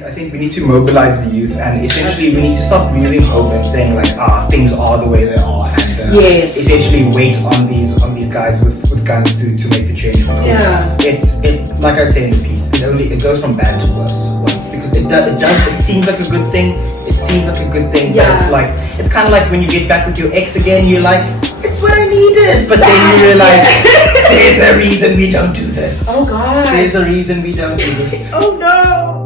I think we need to mobilize the youth, and essentially we need to stop losing hope and saying like, things are the way they are, and essentially wait on these guys with guns to make the change. Because it like I say in the piece, it goes from bad to worse. Because it seems like a good thing. But it's kind of like when you get back with your ex again, you're like, it's what I needed, but then you realize there's a reason we don't do this. Oh God, there's a reason we don't do this. Oh no.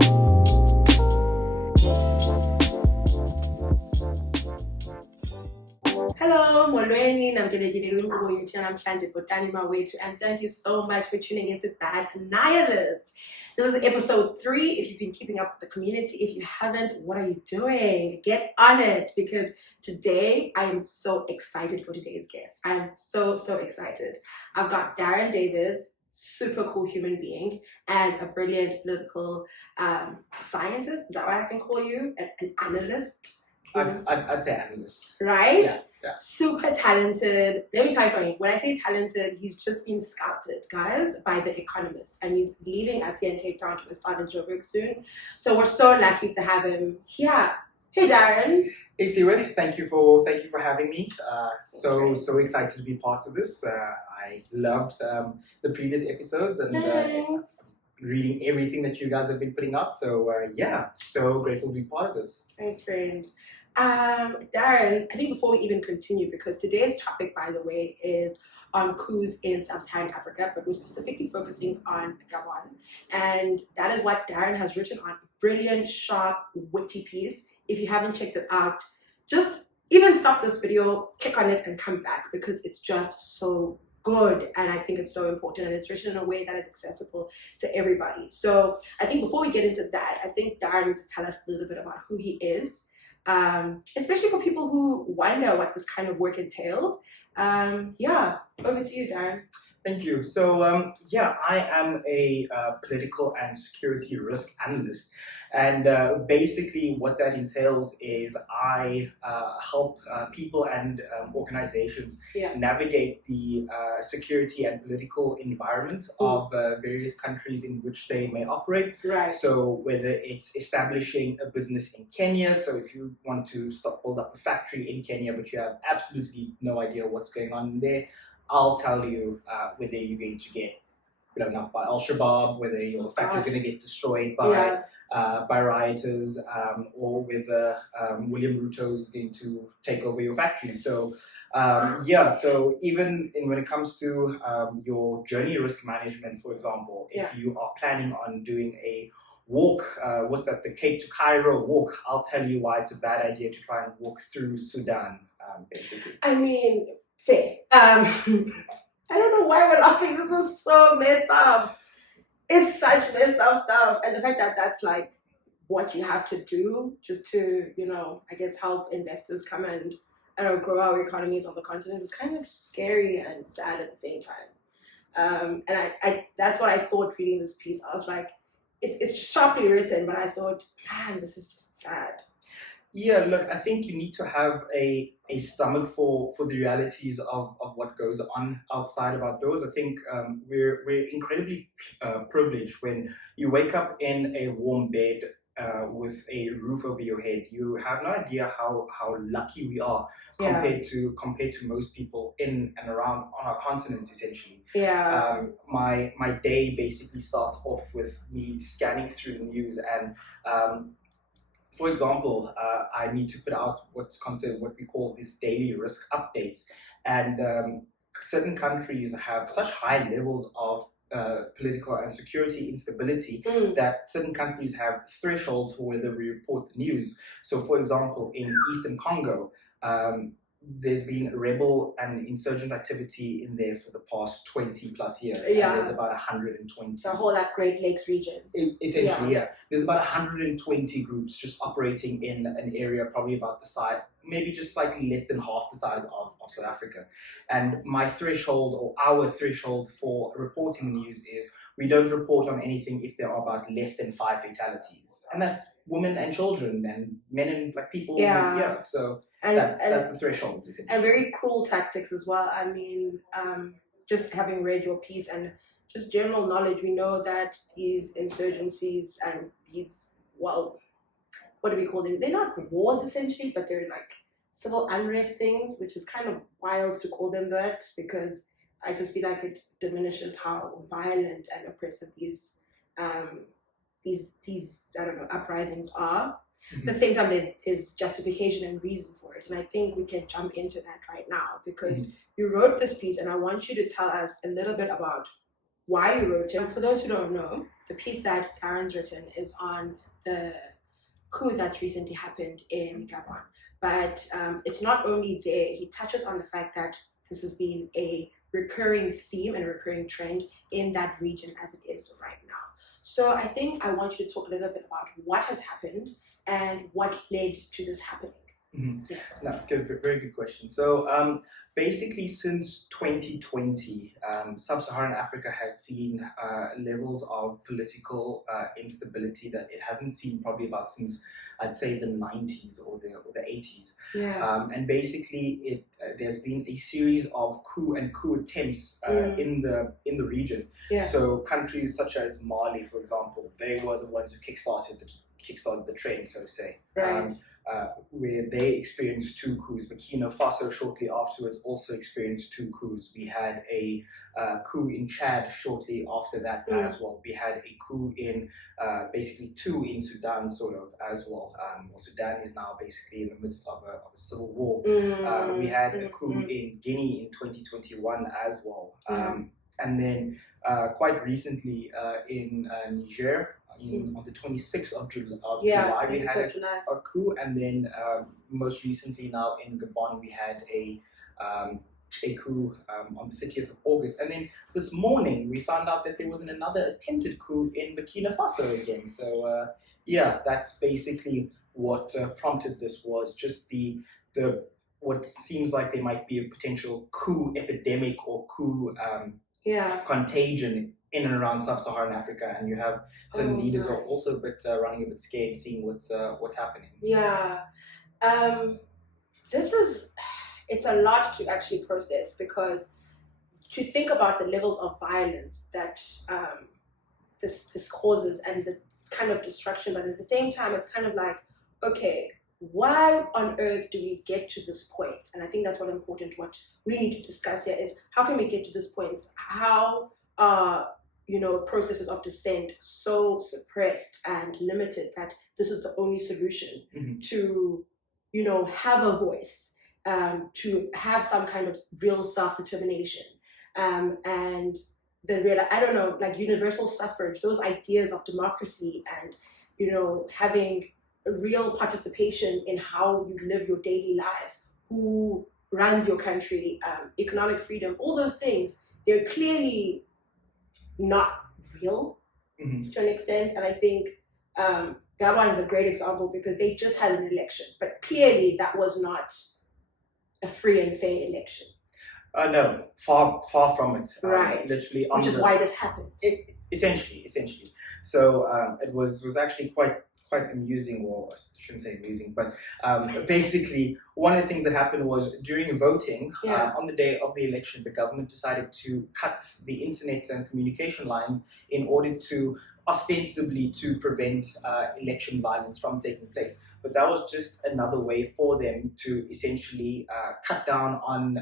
Hello, molweni, namkelekile kwinkqubo yethu namhlanje bhotani mawethu, and thank you so much for tuning into Bad Nihilist. This is episode 3. If you've been keeping up with the community, if you haven't, what are you doing? Get on it, because today I am so excited for today's guest. I am so excited. I've got Darren Davids, super cool human being, and a brilliant political scientist. Is that what I can call you? An analyst? I'd say analyst. Right? Yeah. Super talented. Let me tell you something. When I say talented, he's just been scouted, guys, by The Economist. And he's leaving us here in Cape Town to start in Joburg soon. So we're so lucky to have him here. Hey, Darren. Hey, Siwe. Thank you for having me. So excited to be part of this. I loved the previous episodes and reading everything that you guys have been putting out. So so grateful to be part of this. Thanks, friend. Darren, I think before we even continue, because today's topic, by the way, is on coups in Sub-Saharan Africa, but we're specifically focusing on Gabon. And that is what Darren has written on. Brilliant, sharp, witty piece. If you haven't checked it out, just even stop this video, click on it and come back, because it's just so good. And I think it's so important, and it's written in a way that is accessible to everybody. So I think before we get into that, I think Darren needs to tell us a little bit about who he is. Especially for people who wonder what this kind of work entails. Over to you, Darren. Thank you. So, I am a political and security risk analyst. And basically what that entails is I help people and organizations navigate the security and political environment of various countries in which they may operate. Right. So whether it's establishing a business in Kenya, so if you want to build up a factory in Kenya, but you have absolutely no idea what's going on in there, I'll tell you whether you're going to get blown up by Al-Shabaab, whether your factory is going to get destroyed by rioters, or whether William Ruto is going to take over your factory. So, so even when it comes to your journey risk management, for example, if you are planning on doing a walk, the Cape to Cairo walk, I'll tell you why it's a bad idea to try and walk through Sudan, basically. I mean, fair. I don't know why we're laughing. This is so messed up. It's such messed up stuff. And the fact that that's like what you have to do just to, I guess help investors come and grow our economies on the continent is kind of scary and sad at the same time. And I that's what I thought reading this piece. I was like, it's sharply written, but I thought, man, this is just sad. Yeah, look, I think you need to have a stomach for the realities of what goes on outside of our doors. I think we're incredibly privileged when you wake up in a warm bed with a roof over your head. You have no idea how lucky we are compared to most people in and around on our continent, essentially. My day basically starts off with me scanning through the news and for example, I need to put out what's considered what we call these daily risk updates. And certain countries have such high levels of political and security instability that certain countries have thresholds for whether we report the news. So, for example, in Eastern Congo, there's been rebel and insurgent activity in there for the past 20 plus years. And there's about 120. The whole Great Lakes region. Essentially. There's about 120 groups just operating in an area probably about the size, maybe just slightly less than half the size of South Africa. And my threshold, or our threshold for reporting news is we don't report on anything if there are about less than 5 fatalities. And that's women and children and men and people. So that's the threshold. And very cruel tactics as well. I mean, just having read your piece and just general knowledge, we know that these insurgencies and these well, what do we call them? They're not wars essentially, but they're like civil unrest things, which is kind of wild to call them that, because I just feel like it diminishes how violent and oppressive these I don't know, uprisings are. But at the same time, there is justification and reason for it. And I think we can jump into that right now, because you wrote this piece and I want you to tell us a little bit about why you wrote it. And for those who don't know, the piece that Darren's written is on the coup that's recently happened in Gabon. But it's not only there, he touches on the fact that this has been a recurring theme and a recurring trend in that region as it is right now. So I think I want you to talk a little bit about what has happened and what led to this happening. Yeah. No, good, very good question. So basically since 2020, Sub-Saharan Africa has seen levels of political instability that it hasn't seen probably about since, I'd say, the 90s or the 80s. Yeah. And basically there's been a series of coup attempts in the region. Yeah. So countries such as Mali, for example, they were the ones who kickstarted the trend, so to say. Right. Where they experienced 2 coups. Burkina Faso shortly afterwards also experienced 2 coups. We had a coup in Chad shortly after that as well. We had a coup in basically 2 in Sudan sort of as well. Sudan is now basically in the midst of a civil war. We had a coup in Guinea in 2021 as well. And then quite recently in Niger, on the 26th of July, we had a coup, and then most recently now in Gabon we had a coup on the 30th of August, and then this morning we found out that there was another attempted coup in Burkina Faso again. So yeah, that's basically what prompted this, was just the what seems like there might be a potential coup epidemic or coup contagion in and around Sub-Saharan Africa, and you have some leaders are also a bit running a bit scared, seeing what's happening. Yeah, it's a lot to actually process, because to think about the levels of violence that this causes and the kind of destruction, but at the same time, it's kind of like, okay, why on earth do we get to this point? And I think that's what we need to discuss here is, how can we get to this point? How processes of dissent so suppressed and limited that this is the only solution to, have a voice, to have some kind of real self-determination, and like universal suffrage, those ideas of democracy and, having a real participation in how you live your daily life, who runs your country, economic freedom, all those things, they're clearly not real to an extent. And I think Gabon is a great example, because they just had an election, but clearly that was not a free and fair election. No, far from it. Right. Literally, which is why this happened. Essentially. So it was actually quite amusing. Well, I shouldn't say amusing, but basically one of the things that happened was, during voting on the day of the election, the government decided to cut the internet and communication lines in order to ostensibly to prevent election violence from taking place. But that was just another way for them to essentially cut down on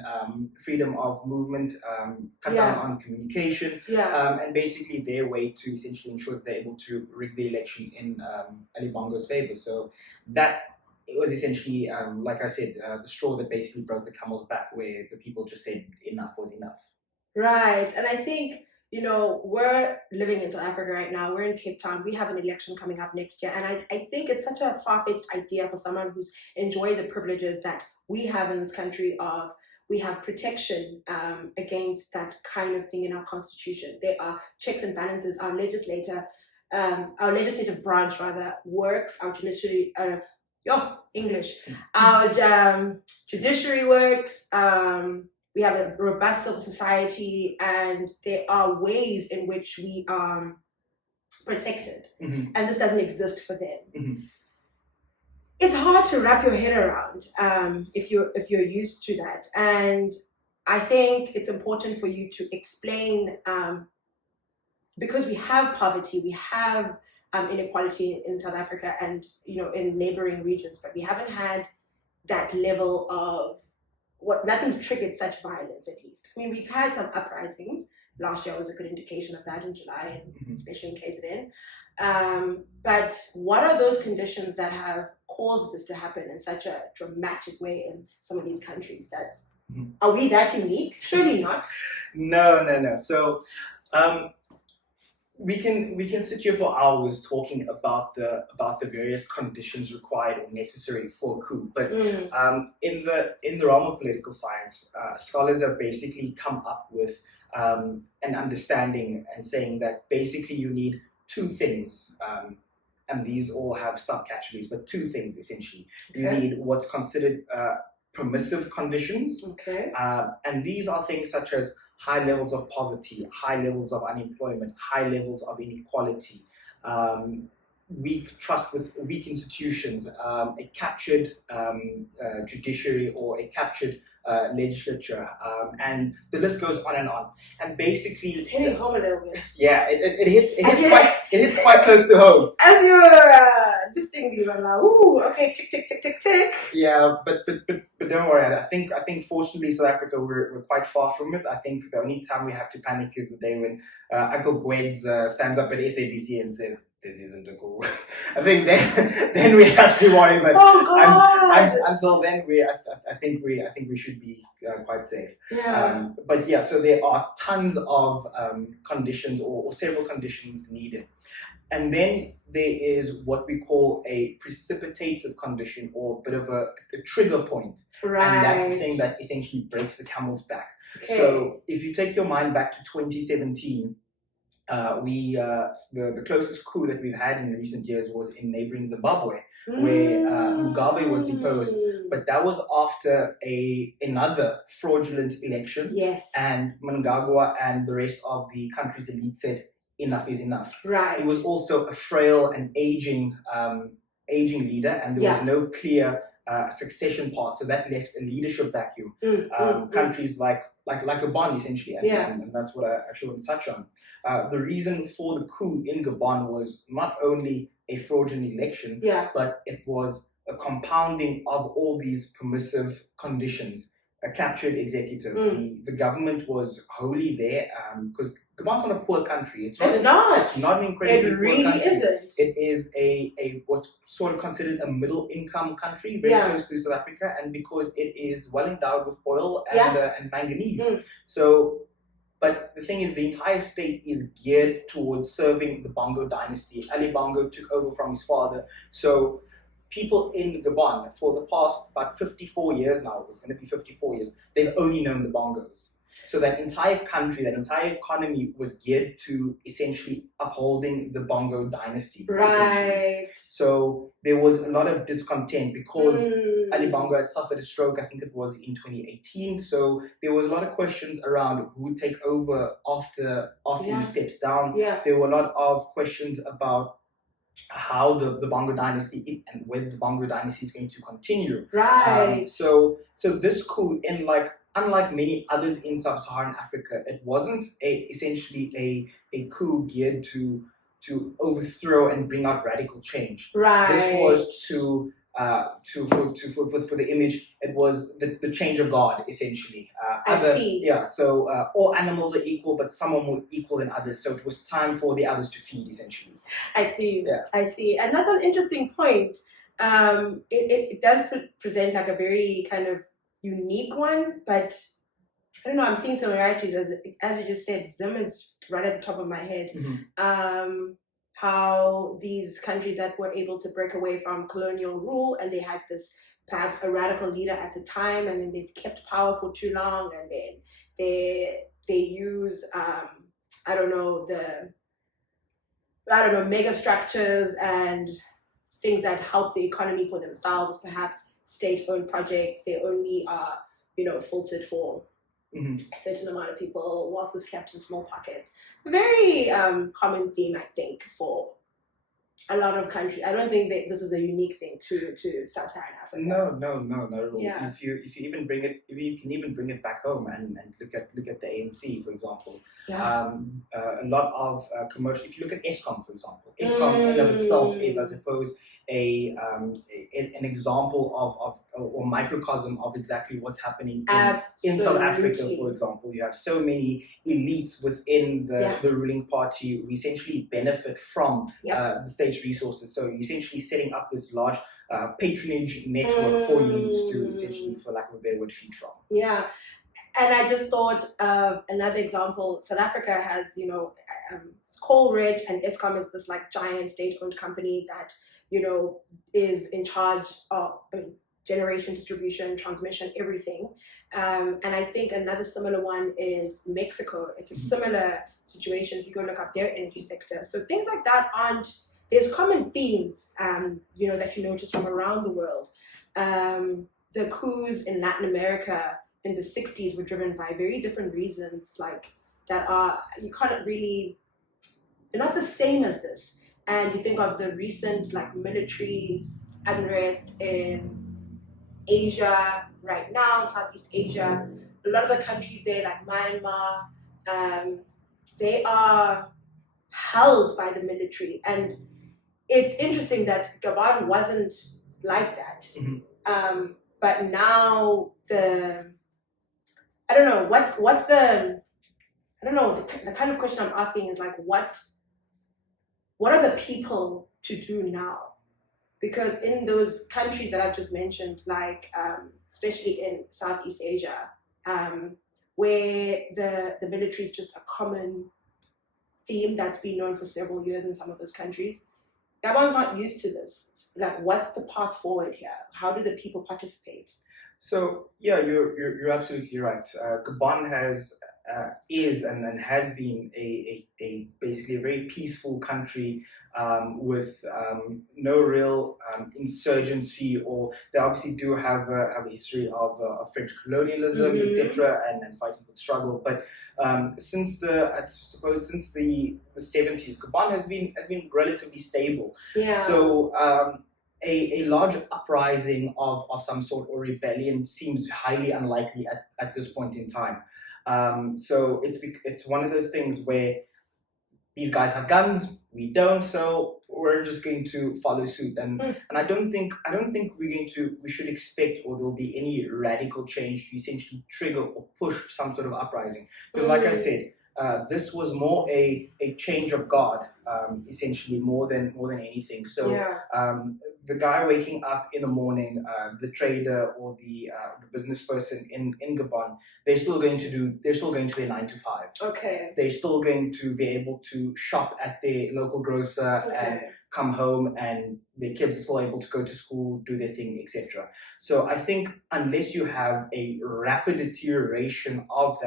freedom of movement, cut down on communication, and basically their way to essentially ensure that they're able to rig the election in Ali Bongo's favor. So that it was essentially, like I said, the straw that basically broke the camel's back, where the people just said enough was enough. Right, and I think, we're living in South Africa right now. We're in Cape Town. We have an election coming up next year. And I think it's such a far-fetched idea for someone who's enjoyed the privileges that we have in this country of, we have protection against that kind of thing in our constitution. There are checks and balances. Our legislative branch works, our judiciary, our judiciary works, we have a robust civil society, and there are ways in which we are protected, and this doesn't exist for them. It's hard to wrap your head around if you're used to that, and I think it's important for you to explain, because we have poverty, we have inequality in South Africa and in neighboring regions, but we haven't had that level of nothing's triggered such violence, at least. I mean, we've had some uprisings. Last year was a good indication of that in July, and especially in KZN. But what are those conditions that have caused this to happen in such a dramatic way in some of these countries? Are we that unique? Surely not. No. So we can sit here for hours talking about the various conditions required or necessary for a coup. But in the realm of political science, scholars have basically come up with an understanding and saying that basically you need two things, and these all have subcategories, but two things essentially. Okay. You need what's considered permissive conditions, and these are things such as high levels of poverty, high levels of unemployment, high levels of inequality, weak trust with weak institutions, a captured judiciary or a captured legislature, and the list goes on and on. And basically, it's hitting home a little bit. Yeah, it hits quite close to home. As you were listing these, I'm like, ooh, okay, tick tick tick tick tick. Yeah, but don't worry. I think fortunately South Africa we're quite far from it. I think the only time we have to panic is the day when Uncle Gweds stands up at SABC and says, "This isn't a coup." I think then we have to worry. But until then, I think we should be quite safe. Yeah. But yeah, so there are tons of conditions or several conditions needed, and then there is what we call a precipitative condition or a bit of a trigger point, and that's the thing that essentially breaks the camel's back. Okay. So if you take your mind back to 2017. The closest coup that we've had in recent years was in neighboring Zimbabwe, where Mugabe was deposed, but that was after another fraudulent election. Yes. And Mnangagwa and the rest of the country's elite said enough is enough. Right. He was also a frail and aging leader, and there was no clear succession path, so that left a leadership vacuum. Countries like Gabon essentially, and that's what I actually want to touch on. The reason for the coup in Gabon was not only a fraudulent election, but it was a compounding of all these permissive conditions. A captured executive. The government was wholly there because Gabon's not a poor country. It's not an incredibly poor country. It really isn't. It is a what's sort of considered a middle income country, very close to South Africa, and because it is well endowed with oil and manganese. So, but the thing is, the entire state is geared towards serving the Bongo dynasty. Ali Bongo took over from his father. So people in Gabon for the past about 54 years now, it was going to be 54 years, they've only known the Bongos. So that entire country, that entire economy was geared to essentially upholding the Bongo dynasty. Right. So there was a lot of discontent because Ali Bongo had suffered a stroke, I think it was in 2018. So there was a lot of questions around who would take over after he steps down. Yeah. There were a lot of questions about how the Bongo dynasty and whether the Bongo dynasty is going to continue. Right. So this coup, unlike many others in Sub-Saharan Africa, it wasn't essentially a coup geared to overthrow and bring out radical change. Right. This was for the image, it was the change of God, essentially. I see. Yeah, so all animals are equal, but some are more equal than others. So it was time for the others to feed, essentially. I see. Yeah. I see. And that's an interesting point. It does present like a very kind of unique one, but I don't know, I'm seeing similarities. As you just said, Zim is just right at the top of my head. How these countries that were able to break away from colonial rule, and they had this perhaps a radical leader at the time, and then they've kept power for too long, and then they use mega structures and things that help the economy for themselves, perhaps state-owned projects. They only are filtered for a certain amount of people. Wealth is kept in small pockets. Very common theme, I think, for a lot of countries. I don't think that this is a unique thing to Sub-Saharan Africa. No, not at all. Yeah. If you even bring it, if you can even bring it back home and look at the ANC, for example. Yeah. A lot of commercial. If you look at ESCOM, for example, ESCOM in of itself is, I suppose, an example of or microcosm of exactly what's happening in South Africa, for example. You have so many elites within the ruling party who essentially benefit from the state's resources. So you're essentially setting up this large patronage network for elites to essentially, for lack of a better word, feed from. Yeah. And I just thought of another example. South Africa has, it's coal rich, and ESCOM is this like giant state-owned company that, is in charge of generation, distribution, transmission, everything. And I think another similar one is Mexico. It's a similar situation if you go look up their energy sector. So things like that there's common themes, that you notice from around the world. The coups in Latin America in the 60s were driven by very different reasons, they're not the same as this. And you think of the recent military unrest in Asia right now, in Southeast Asia. A lot of the countries there, like Myanmar, they are held by the military. And it's interesting that Gabon wasn't like that. But now the kind of question I'm asking is what are the people to do now? Because in those countries that I've just mentioned, especially in Southeast Asia, where the military is just a common theme that's been known for several years in some of those countries, Gabon's not used to this. What's the path forward here? How do the people participate? So yeah, you're absolutely right. Gabon is and has been a basically a very peaceful country with no real insurgency, or they obviously do have a history of French colonialism, etc., and fighting for the struggle. But since the 70s, Gabon has been relatively stable. Yeah. So a large uprising of some sort or rebellion seems highly unlikely at this point in time. So it's one of those things where these guys have guns, we don't, so we're just going to follow suit. And I don't think we should expect, or there'll be any radical change to essentially trigger or push some sort of uprising. Because like I said, this was more a change of guard, essentially more than anything. So the guy waking up in the morning, the trader or the business person in Gabon, they're still going to their 9 to 5. Okay. They're still going to be able to shop at their local grocer and come home, and their kids are still able to go to school, do their thing, etc. So I think unless you have a rapid deterioration of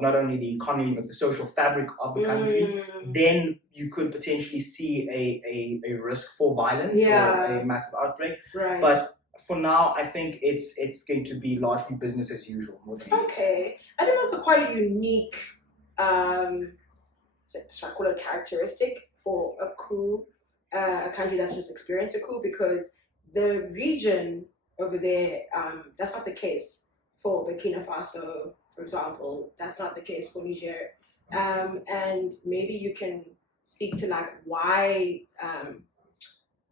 not only the economy but the social fabric of the country, then you could potentially see a risk for violence or a massive outbreak. Right. But for now, I think it's going to be largely business as usual. Okay, I think that's quite a unique, should I call it, characteristic for a coup, a country that's just experienced a coup, because the region over there, that's not the case for Burkina Faso, for example. That's not the case for Niger. And maybe you can speak to why,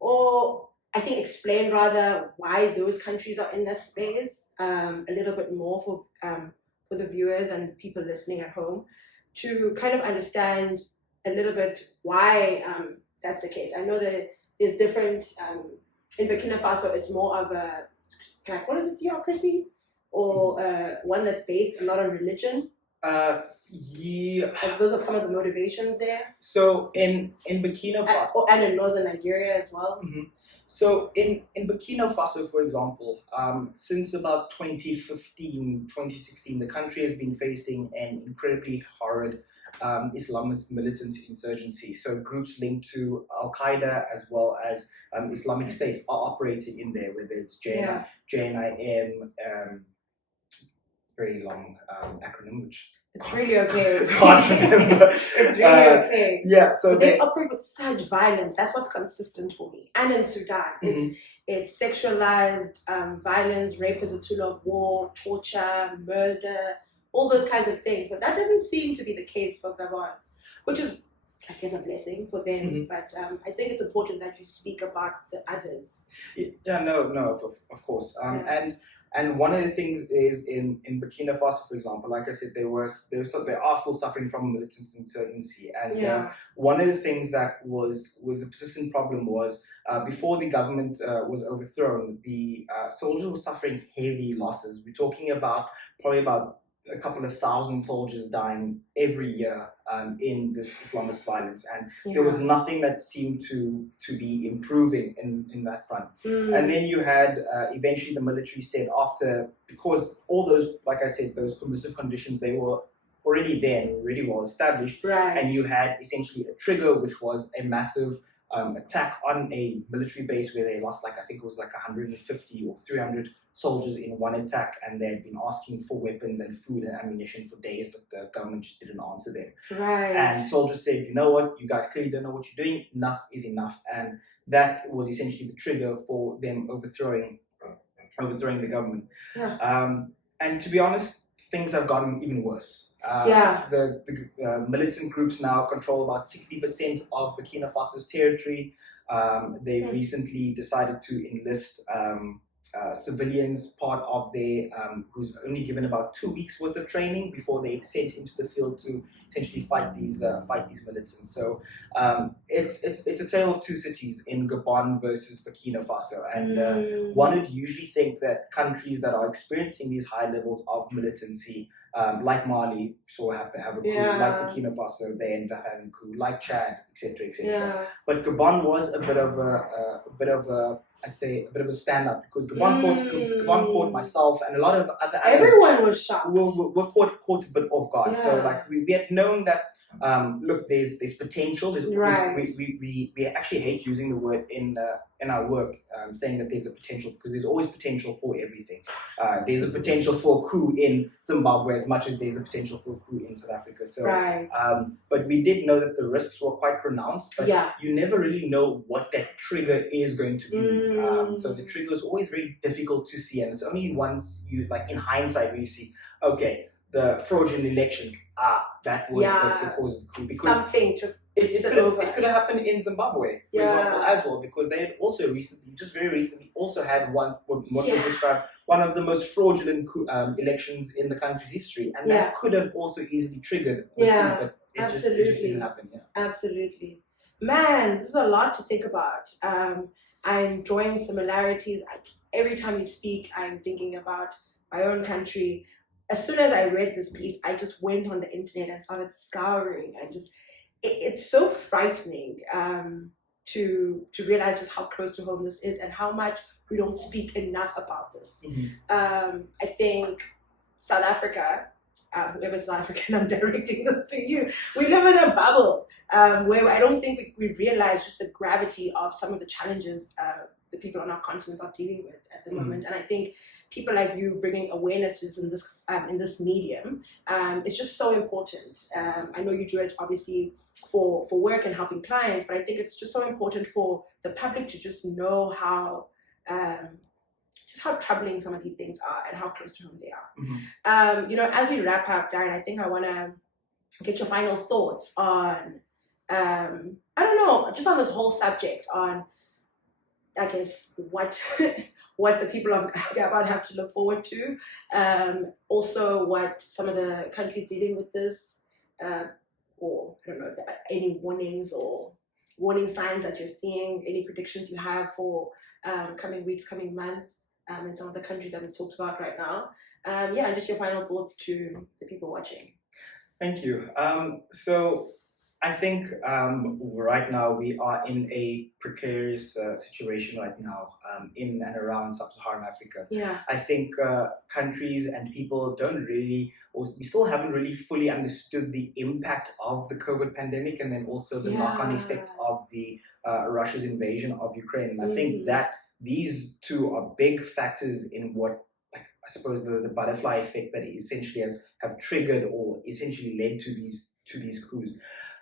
or I think explain rather why those countries are in this space a little bit more for the viewers and people listening at home, to kind of understand a little bit why that's the case. I know that there's different, in Burkina Faso it's more of a, can I call it a theocracy? Or one that's based a lot on religion? Yeah. As those are some of the motivations there. So in Burkina Faso, and in northern Nigeria as well. So in Burkina Faso, for example, since about 2015, 2016, the country has been facing an incredibly horrid Islamist militant insurgency. So groups linked to Al-Qaeda as well as Islamic State are operating in there, whether it's JNIM, very long acronym, which it's really okay. can't remember. It's really okay. Yeah, so but they operate with such violence. That's what's consistent for me. And in Sudan, it's sexualized violence, rape is a tool of war, torture, murder, all those kinds of things. But that doesn't seem to be the case for Gabon, which is, I guess, a blessing for them. But I think it's important that you speak about the others. Yeah, no, of course. And one of the things is in Burkina Faso, for example, like I said, they are still suffering from militant insurgency. And one of the things that was a persistent problem was before the government was overthrown, the soldiers were suffering heavy losses. We're talking about probably about a couple of thousand soldiers dying every year in this Islamist violence, and there was nothing that seemed to be improving in that front. And then you had eventually the military said because all those, like I said, those permissive conditions, they were already there and already well established, and you had essentially a trigger, which was a massive attack on a military base where they lost, like, I think it was like 150 or 300 soldiers in one attack, and they had been asking for weapons and food and ammunition for days, but the government just didn't answer them. And soldiers said, you know what, you guys clearly don't know what you're doing, enough is enough. And that was essentially the trigger for them overthrowing the government. And to be honest, things have gotten even worse. The militant groups now control about 60% of Burkina Faso's territory. They've recently decided to enlist civilians, part of their who's only given about 2 weeks worth of training before they sent into the field to essentially fight these militants. So it's a tale of two cities in Gabon versus Burkina Faso, and one would usually think that countries that are experiencing these high levels of militancy, like Mali, have a coup, like Burkina Faso, they end up having coup, like Chad, etc., etc. But Gabon was a bit of a I'd say a bit of a stand-up, because Gabon caught myself and a lot of other everyone was shocked. Were caught a bit off guard. So like we had known that look, there's potential. We actually hate using the word in our work, saying that there's a potential, because there's always potential for everything. There's a potential for a coup in Zimbabwe as much as there's a potential for a coup in South Africa. So, but we did know that the risks were quite pronounced, but you never really know what that trigger is going to be. So the trigger is always very difficult to see, and it's only once you, like in hindsight, where you see, okay, the fraudulent elections, that was the cause of the coup. Because something just it could have happened in Zimbabwe, for example, as well, because they had also very recently, also had what we described one of the most fraudulent elections in the country's history, and that could have also easily triggered the coup, but it just didn't happen. Absolutely. Man, this is a lot to think about. I'm drawing similarities. Every time you speak, I'm thinking about my own country. As soon as I read this piece, I just went on the internet and started scouring, and it's so frightening to realize just how close to home this is and how much we don't speak enough about this. I think South Africa, whoever's South African, I'm directing this to you. We live in a bubble where I don't think we realize just the gravity of some of the challenges the people on our continent are dealing with at the moment. And I think people like you bringing awareness to this in this medium is just so important. I know you do it obviously for work and helping clients, but I think it's just so important for the public to just know how troubling some of these things are and how close to home they are. As we wrap up, Darren, I think I want to get your final thoughts on, I don't know, just on this whole subject on, I guess, what the people of Gabon have to look forward to. Also, what some of the countries dealing with this, or I don't know, if there are any warnings or warning signs that you're seeing, any predictions you have for coming weeks, coming months, in some of the countries that we talked about right now. And just your final thoughts to the people watching. Thank you. So I think right now we are in a precarious situation right now in and around Sub-Saharan Africa. I think countries and people we still haven't really fully understood the impact of the COVID pandemic, and then also the knock-on effects of the Russia's invasion of Ukraine. And I think that these two are big factors in what I suppose the butterfly effect that it essentially have triggered or essentially led to these coups.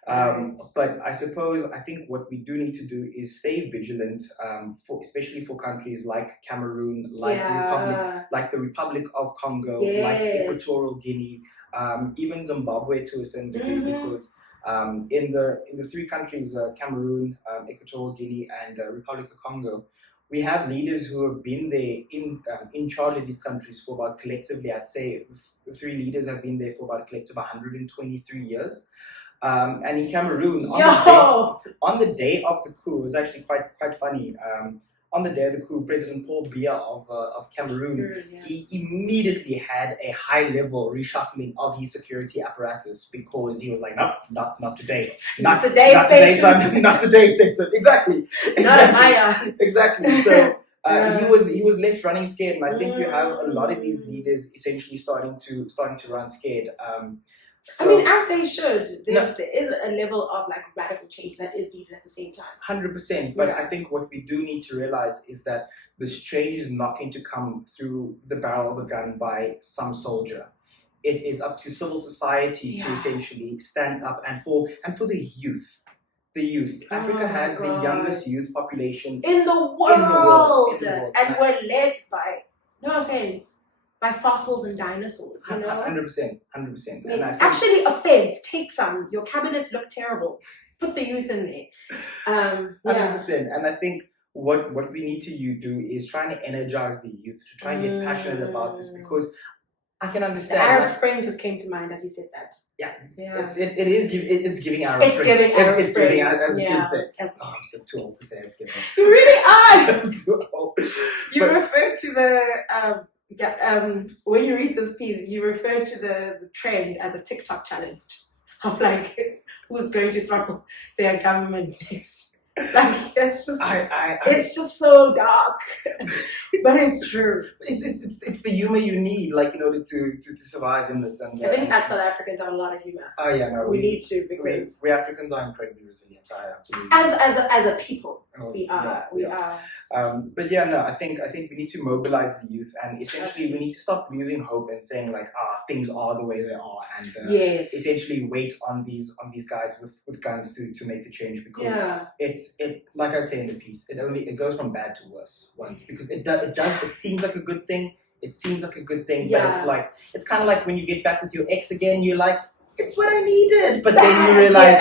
But I think what we do need to do is stay vigilant, especially for countries like Cameroon, like the Republic of Congo, like Equatorial Guinea, even Zimbabwe to a certain degree, because in the three countries, Cameroon, Equatorial Guinea, and Republic of Congo, we have leaders who have been there in charge of these countries for about collectively, I'd say, the three leaders have been there for about a collective 123 years. And in Cameroon, on the day of the coup, it was actually quite funny. On the day of the coup, President Paul Biya of Cameroon, he immediately had a high-level reshuffling of his security apparatus because he was like, no, not today. Not today, son. Not today, Satan. Exactly. Exactly. So he was left running scared, and I think you have a lot of these leaders essentially starting to run scared. I mean, as they should. There is a level of like radical change that is needed at the same time. 100%. But I think what we do need to realize is that this change is not going to come through the barrel of a gun by some soldier. It is up to civil society to essentially stand up and for the youth. The youth. Africa has the youngest youth population in the world. And we're led by, no offense, by fossils and dinosaurs, you know? 100%. I mean, actually, offense, take some. Your cabinets look terrible. Put the youth in there. 100%. And I think what we need to do is trying to energize the youth, to try and get passionate about this, because I can understand. The Arab Spring just came to mind as you said that. Yeah. It's giving Arab Spring. It's giving Arab Spring. Giving, as the kids say. Oh, I'm so too old to say it's giving. You really are! Too old. You referred to the... when you read this piece, you refer to the trend as a TikTok challenge of like who's going to throttle their government next. Like it's just it's just so dark, but it's true. It's the humor you need, like in order to survive in this. And I think as South Africans have a lot of humor. Oh yeah, no, we need to, because we Africans are incredibly resilient. Absolutely. As a people, we are. But yeah, no, I think we need to mobilize the youth, and essentially we need to stop losing hope and saying like, things are the way they are, and essentially wait on these guys with guns to make the change, because it like I say in the piece, it goes from bad to worse once, because it seems like a good thing. But it's kind of like when you get back with your ex again, you're like, it's what I needed, but then you realize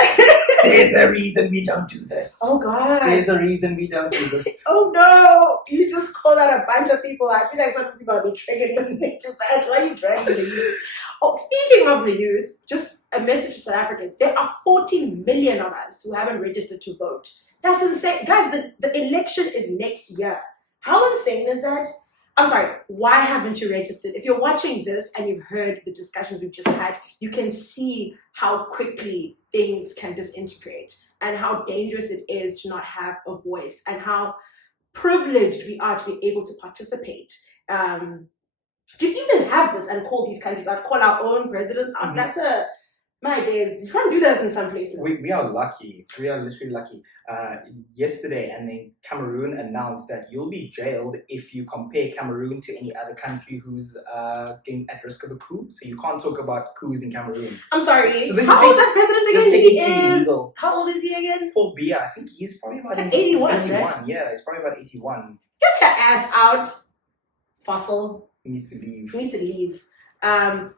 there's a reason we don't do this. Oh God, there's a reason we don't do this. Oh no, you just called out a bunch of people. I feel like some people have been triggered listening to that. Why are you dragging the youth? Oh, speaking of the youth, just a message to South Africans. There are 14 million of us who haven't registered to vote. That's insane. Guys, the election is next year. How insane is that? I'm sorry, why haven't you registered? If you're watching this and you've heard the discussions we've just had, you can see how quickly things can disintegrate and how dangerous it is to not have a voice, and how privileged we are to be able to participate. To even have this and call these countries out, call our own presidents out, that's my days. You can't do that in some places. We are lucky. We are literally lucky. Yesterday, and then Cameroon announced that you'll be jailed if you compare Cameroon to any other country who's at risk of a coup. So you can't talk about coups in Cameroon. I'm sorry. So how old is that president again? How old is he again? Paul Biya. I think he's probably about 81. Right? Yeah, he's probably about 81. Get your ass out, fossil. He needs to leave. He needs to leave.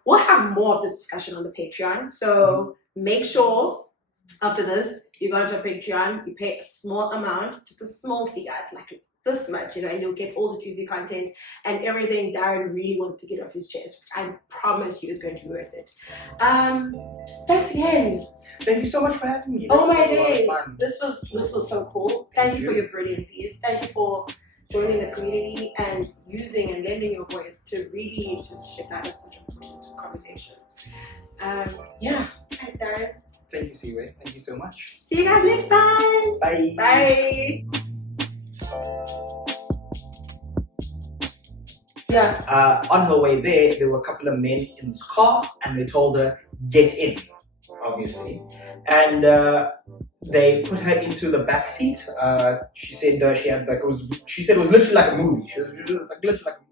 We'll have more of this discussion on the Patreon, so make sure after this you go to Patreon, you pay a small amount, just a small fee, guys, like this much, and you'll get all the juicy content and everything Darren really wants to get off his chest, which I promise you is going to be worth it. Thanks again. Thank you so much for having me. Oh my days, this was so cool. Thank you for your brilliant piece. Thank you for joining the community and using and lending your voice to really just shed light on such important conversations. Thanks, Darren. Thank you, Siwe. Thank you so much. See you guys next time. Bye. Bye. On her way there were a couple of men in this car, and they told her, get in, obviously. And they put her into the back seat. She said she had it was literally like a movie. She was literally like a movie.